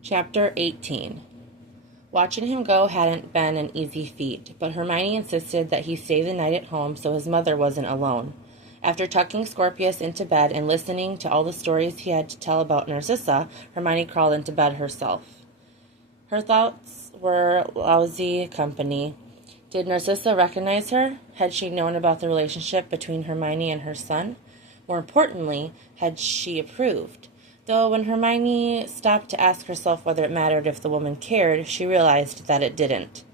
Chapter 18. Watching him go hadn't been an easy feat, but Hermione insisted that he stay the night at home so his mother wasn't alone. After tucking Scorpius into bed and listening to all the stories he had to tell about Narcissa, Hermione crawled into bed herself. Her thoughts were lousy company. Did Narcissa recognize her? Had she known about the relationship between Hermione and her son? More importantly, had she approved? Though when Hermione stopped to ask herself whether it mattered if the woman cared, she realized that it didn't.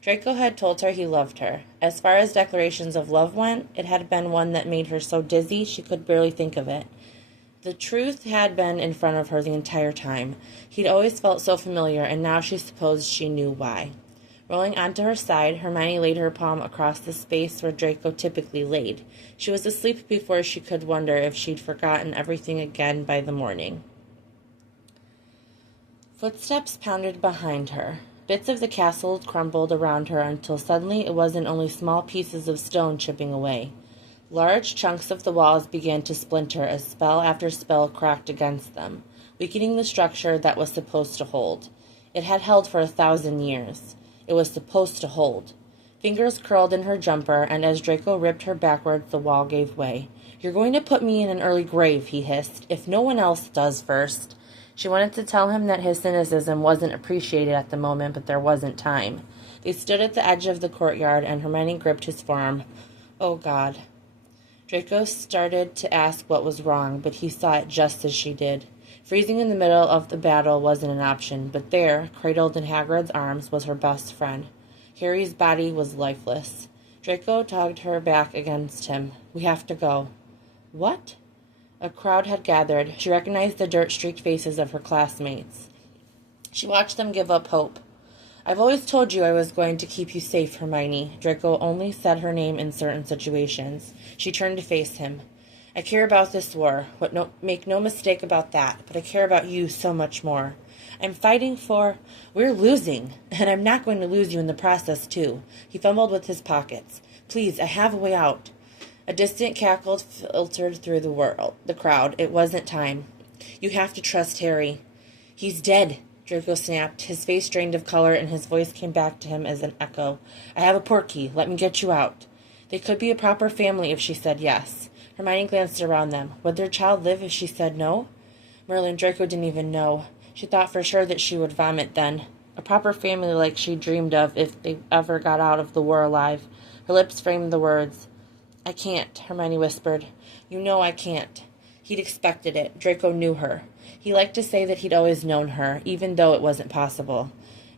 Draco had told her he loved her. As far as declarations of love went, it had been one that made her so dizzy she could barely think of it. The truth had been in front of her the entire time. He'd always felt so familiar, and now she supposed she knew why. Rolling onto her side, Hermione laid her palm across the space where Draco typically laid. She was asleep before she could wonder if she'd forgotten everything again by the morning. Footsteps pounded behind her. Bits of the castle crumbled around her until suddenly it wasn't only small pieces of stone chipping away. Large chunks of the walls began to splinter as spell after spell cracked against them, weakening the structure that was supposed to hold. It had held for 1,000 years. It was supposed to hold. Fingers curled in her jumper, and as Draco ripped her backwards, the wall gave way. "You're going to put me in an early grave," he hissed, "if no one else does first." She wanted to tell him that his cynicism wasn't appreciated at the moment, but there wasn't time. They stood at the edge of the courtyard, and Hermione gripped his forearm. "Oh, God." Draco started to ask what was wrong, but he saw it just as she did. Freezing in the middle of the battle wasn't an option, but there, cradled in Hagrid's arms, was her best friend. Harry's body was lifeless. Draco tugged her back against him. "We have to go." "What?" A crowd had gathered. She recognized the dirt-streaked faces of her classmates. She watched them give up hope. "I've always told you I was going to keep you safe, Hermione." Draco only said her name in certain situations. She turned to face him. "I care about this war. Make no mistake about that. But I care about you so much more. I'm fighting for... We're losing. And I'm not going to lose you in the process, too." He fumbled with his pockets. "Please, I have a way out." A distant cackle filtered through the crowd. It wasn't time. "You have to trust Harry." "He's dead," Draco snapped. His face drained of color, and his voice came back to him as an echo. "I have a portkey. Let me get you out." They could be a proper family if she said yes. Hermione glanced around them. Would their child live if she said no? Merlin, Draco didn't even know. She thought for sure that she would vomit then. A proper family like she dreamed of if they ever got out of the war alive. Her lips framed the words. "I can't," Hermione whispered. "You know I can't." He'd expected it. Draco knew her. He liked to say that he'd always known her, even though it wasn't possible.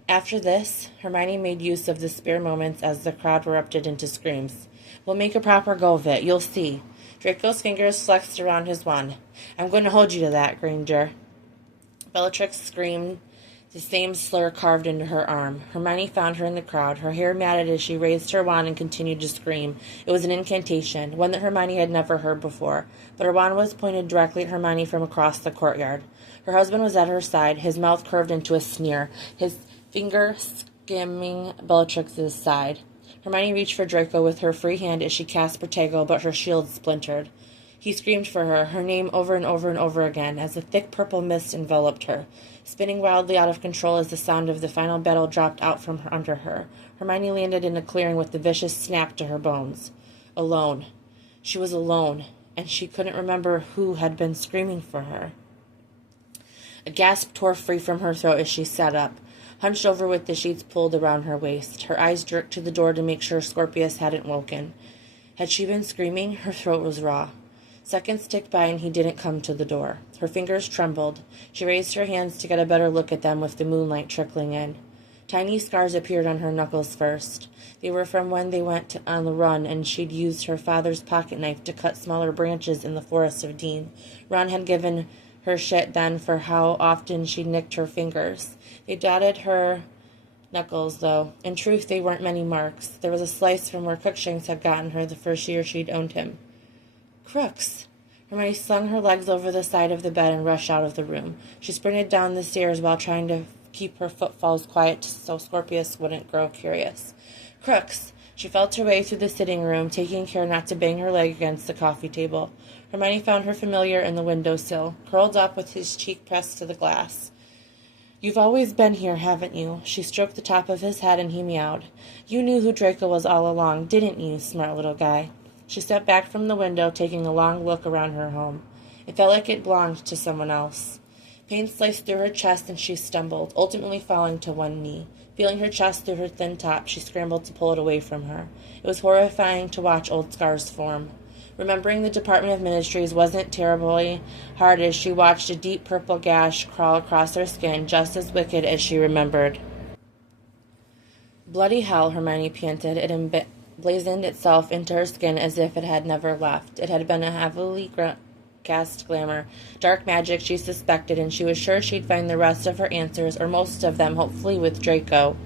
After this, Hermione made use of the spare moments as the crowd erupted into screams. "We'll make a proper go of it. You'll see." Draco's fingers flexed around his wand. "I'm going to hold you to that, Granger." Bellatrix screamed, the same slur carved into her arm. Hermione found her in the crowd. Her hair matted as she raised her wand and continued to scream. It was an incantation, one that Hermione had never heard before, but her wand was pointed directly at Hermione from across the courtyard. Her husband was at her side, his mouth curved into a sneer, his finger skimming Bellatrix's side. Hermione reached for Draco with her free hand as she cast Protego, but her shield splintered. He screamed for her name over and over and over again, as a thick purple mist enveloped her, spinning wildly out of control as the sound of the final battle dropped out from under her. Hermione landed in a clearing with a vicious snap to her bones. Alone. She was alone, and she couldn't remember who had been screaming for her. A gasp tore free from her throat as she sat up, hunched over with the sheets pulled around her waist. Her eyes jerked to the door to make sure Scorpius hadn't woken. Had she been screaming? Her throat was raw. Seconds ticked by and he didn't come to the door. Her fingers trembled. She raised her hands to get a better look at them with the moonlight trickling in. Tiny scars appeared on her knuckles first. They were from when they went on the run, and she'd used her father's pocket knife to cut smaller branches in the Forest of Dean. Ron had given her shit then for how often she'd nicked her fingers. They dotted her knuckles, though. In truth, they weren't many marks. There was a slice from where Crookshanks had gotten her the first year she'd owned him. "Crooks!" Hermione slung her legs over the side of the bed and rushed out of the room. She sprinted down the stairs while trying to keep her footfalls quiet so Scorpius wouldn't grow curious. "Crooks!" She felt her way through the sitting room, taking care not to bang her leg against the coffee table. Hermione found her familiar in the window sill, curled up with his cheek pressed to the glass. You've always been here, haven't you? She stroked the top of his head and he meowed. You knew who Draco was all along, didn't you, smart little guy? She stepped back from the window, taking a long look around her home. It felt like it belonged to someone else. Pain sliced through her chest and she stumbled, ultimately falling to one knee. Feeling her chest through her thin top, she scrambled to pull it away from her. It was horrifying to watch old scars form. Remembering the Department of Ministries wasn't terribly hard as she watched a deep purple gash crawl across her skin, just as wicked as she remembered. Bloody hell, Hermione panted. It emblazoned itself into her skin as if it had never left. It had been a heavily cast glamour, dark magic she suspected, and she was sure she'd find the rest of her answers, or most of them, hopefully with Draco.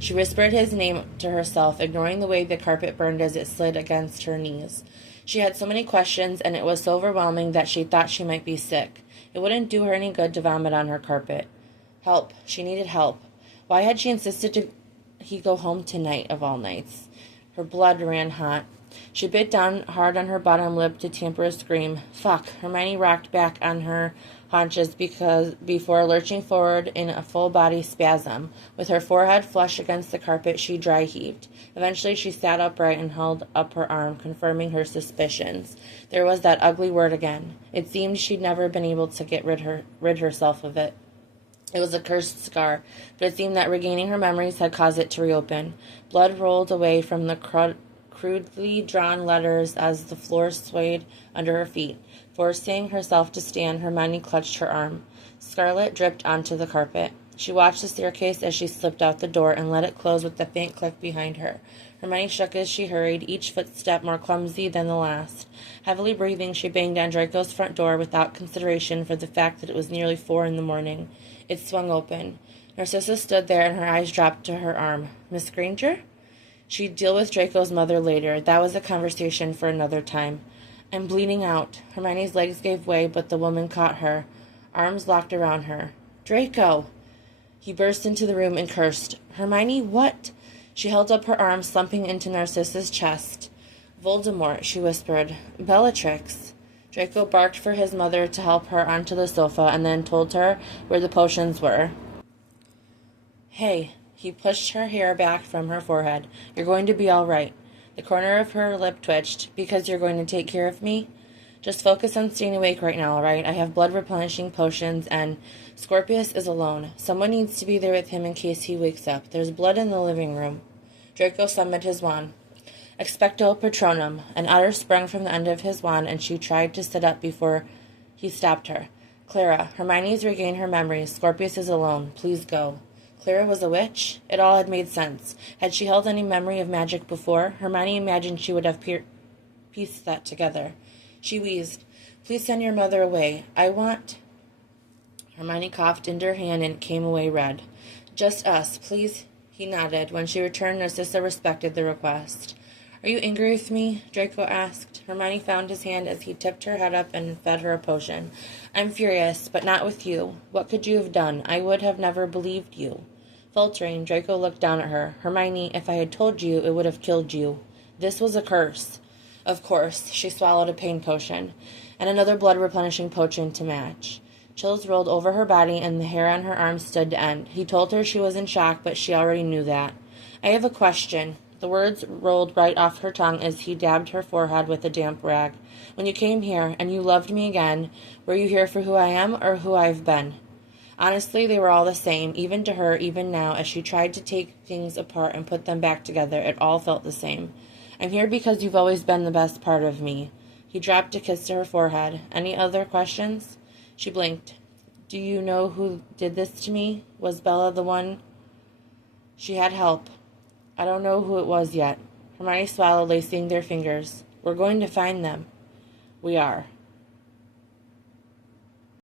She whispered his name to herself, ignoring the way the carpet burned as it slid against her knees. She had so many questions, and it was so overwhelming that she thought she might be sick. It wouldn't do her any good to vomit on her carpet. Help. She needed help. Why had she insisted he go home tonight, of all nights? Her blood ran hot. She bit down hard on her bottom lip to tamper a scream. Fuck. Hermione rocked back on her haunches before lurching forward in a full-body spasm. With her forehead flush against the carpet, she dry-heaved. Eventually, she sat upright and held up her arm, confirming her suspicions. There was that ugly word again. It seemed she'd never been able to get rid herself of it. It was a cursed scar, but it seemed that regaining her memories had caused it to reopen. Blood rolled away from the crudely drawn letters as the floor swayed under her feet. Forcing herself to stand, Hermione clutched her arm. Scarlet dripped onto the carpet. She watched the staircase as she slipped out the door and let it close with a faint click behind her. Hermione shook as she hurried, each footstep more clumsy than the last. Heavily breathing, she banged on Draco's front door without consideration for the fact that it was nearly 4 a.m. It swung open. Narcissa stood there and her eyes dropped to her arm. Miss Granger? She'd deal with Draco's mother later. That was a conversation for another time. I'm bleeding out. Hermione's legs gave way, but the woman caught her, arms locked around her. Draco! He burst into the room and cursed. Hermione, what? She held up her arm, slumping into Narcissa's chest. Voldemort, she whispered. Bellatrix. Draco barked for his mother to help her onto the sofa and then told her where the potions were. Hey. He pushed her hair back from her forehead. You're going to be all right. The corner of her lip twitched. Because you're going to take care of me? Just focus on staying awake right now, all right? I have blood-replenishing potions, and Scorpius is alone. Someone needs to be there with him in case he wakes up. There's blood in the living room. Draco summoned his wand. Expecto Patronum. An otter sprung from the end of his wand, and she tried to sit up before he stopped her. Clara, Hermione's regained her memories. Scorpius is alone. Please go. Clara was a witch? It all had made sense. Had she held any memory of magic before? Hermione imagined she would have pieced that together. She wheezed. Please send your mother away. I want... Hermione coughed into her hand and came away red. Just us, please. He nodded. When she returned, Narcissa respected the request. Are you angry with me? Draco asked. Hermione found his hand as he tipped her head up and fed her a potion. I'm furious, but not with you. What could you have done? I would have never believed you. Faltering, Draco looked down at her. Hermione, if I had told you, it would have killed you. This was a curse. Of course. She swallowed a pain potion, and another blood-replenishing potion to match. Chills rolled over her body, and the hair on her arms stood to end. He told her she was in shock, but she already knew that. I have a question. The words rolled right off her tongue as he dabbed her forehead with a damp rag. When you came here, and you loved me again, were you here for who I am or who I've been? Honestly, they were all the same, even to her, even now, as she tried to take things apart and put them back together, it all felt the same. I'm here because you've always been the best part of me. He dropped a kiss to her forehead. Any other questions? She blinked. Do you know who did this to me? Was Bella the one? She had help. I don't know who it was yet. Hermione swallowed, lacing their fingers. We're going to find them. We are.